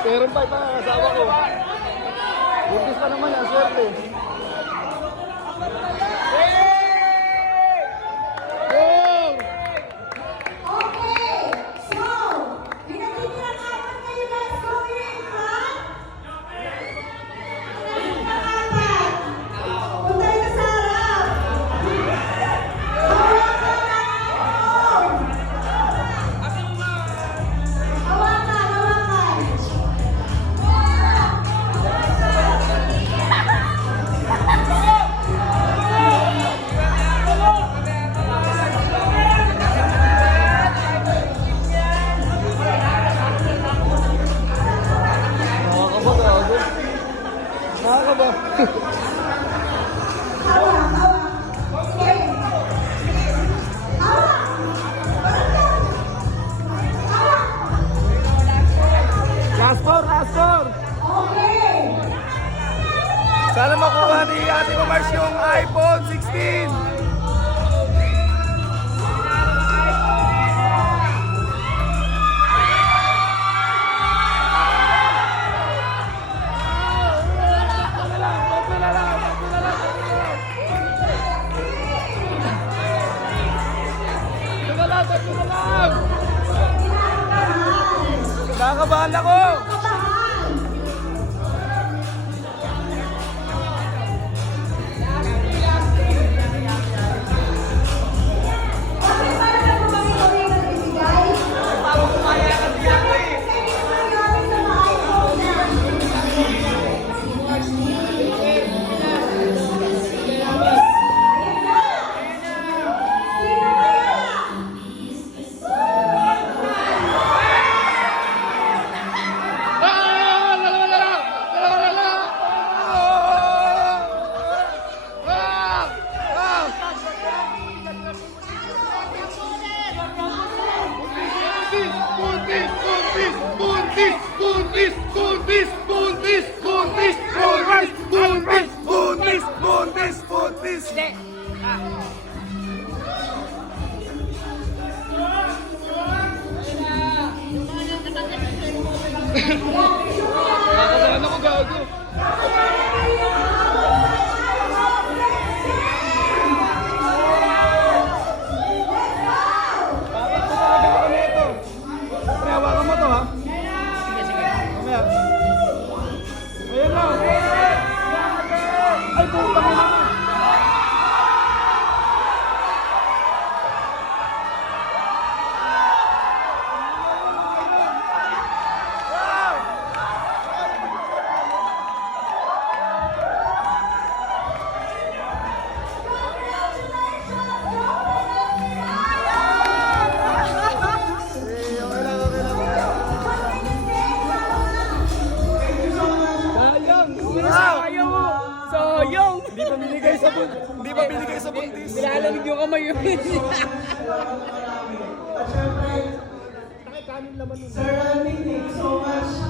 Meron pa yung asawa ko. Buntis pa naman yan, swerte. Sana makuha ni Ate Mars yung iPhone 16. Nakakabahan ako! Nakakabahan ako, gago. Bakit ko talaga ako nito? May hawakan mo to, ha? Sige, sige. Mamaya. Ayan na. Ay, putang ina mo. Hindi pa binigay sa buntis. Nilalamig yung kamay yun. Sir, thank you so much.